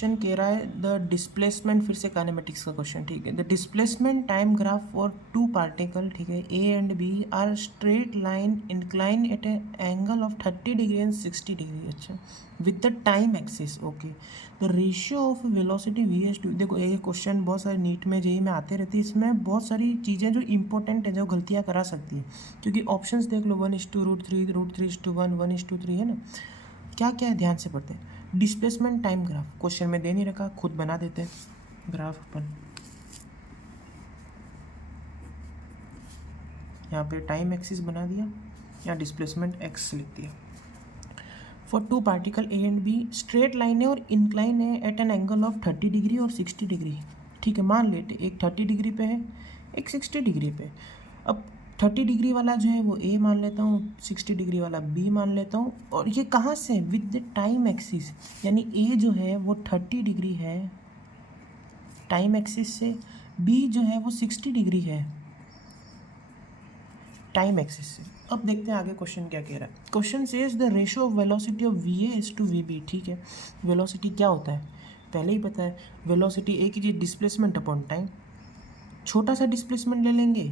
Question कह रहा है द डिस्प्लेसमेंट, फिर से काइनेमेटिक्स का क्वेश्चन, ठीक है। The displacement time graph for two particle, ठीक है, A and B are straight line incline at a angle of 30 degree and 60 degree, अच्छा, with the time axis, okay. The ratio of velocity V S two, देखो ये question बहुत सारे NEET में JEE में आते रहती है, इसमें बहुत सारी चीज़ें जो इंपॉर्टेंट है, जो गलतियाँ करा सकती है, क्योंकि ऑप्शंस देख लो 1:√3, √3:1, 1:3 है ना, क्या क्या है ध्यान से पढ़ते हैं। डिस्प्लेसमेंट टाइम ग्राफ क्वेश्चन में दे नहीं रखा, खुद बना देते हैं ग्राफ अपन। यहाँ पे टाइम एक्सिस बना दिया, यहाँ डिस्प्लेसमेंट एक्स लिख दिया। For two particle A and B straight line है और इंक्लाइन है at an angle of 30 degree और 60 डिग्री, ठीक है। मान लेते एक 30 डिग्री पे है, एक 60 डिग्री पे। अब 30 डिग्री वाला जो है वो ए मान लेता हूँ, 60 डिग्री वाला बी मान लेता हूँ, और ये कहाँ से, विद द टाइम एक्सिस, यानी ए जो है वो 30 डिग्री है टाइम एक्सिस से, बी जो है वो 60 डिग्री है टाइम एक्सिस से। अब देखते हैं आगे क्वेश्चन क्या कह रहा है। Question says the ratio of velocity of V A is to V B, ठीक है। वेलोसिटी क्या होता है पहले ही पता है, वेलोसिटी ए की डिस्प्लेसमेंट अपॉन टाइम। छोटा सा डिस्प्लेसमेंट ले लेंगे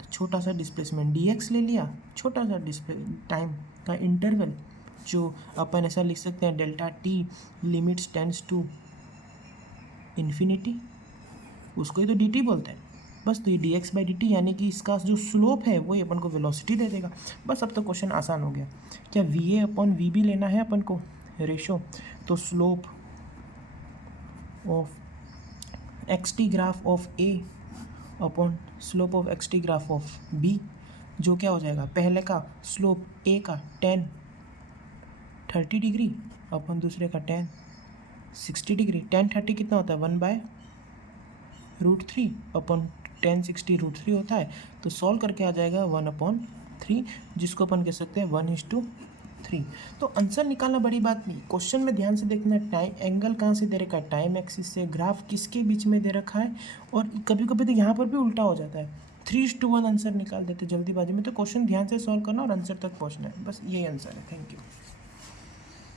तो छोटा सा डिस्प्लेसमेंट डी एक्स ले लिया, छोटा सा डिस्प्ले टाइम का इंटरवल जो अपन ऐसा लिख सकते हैं delta t limits tends to infinity, उसको ही तो डी टी बोलते हैं। बस तो ये D x by D T, यानी कि इसका जो स्लोप है वही अपन को वेलोसिटी दे देगा। बस अब तो क्वेश्चन आसान हो गया। क्या V A upon V B लेना है अपन को रेशो, तो slope of x t graph of A upon slope of x t graph of B, जो क्या हो जाएगा, पहले का स्लोप ए का tan 30 डिग्री अपॉन दूसरे का tan 60 डिग्री। tan 30 कितना होता है 1/√3 अपॉन tan 60 √3 होता है, तो सॉल्व करके आ जाएगा 1/3, जिसको अपन कह सकते हैं 1:3। तो आंसर निकालना बड़ी बात नहीं, क्वेश्चन में ध्यान से देखना टाइम एंगल कहाँ से दे रखा है, टाइम एक्सिस से, ग्राफ किसके बीच में दे रखा है, और कभी कभी तो यहाँ पर भी उल्टा हो जाता है, 3:1 आंसर निकाल देते जल्दीबाजी में। तो क्वेश्चन ध्यान से सॉल्व करना और आंसर तक पहुँचना है, बस यही आंसर है। Thank you.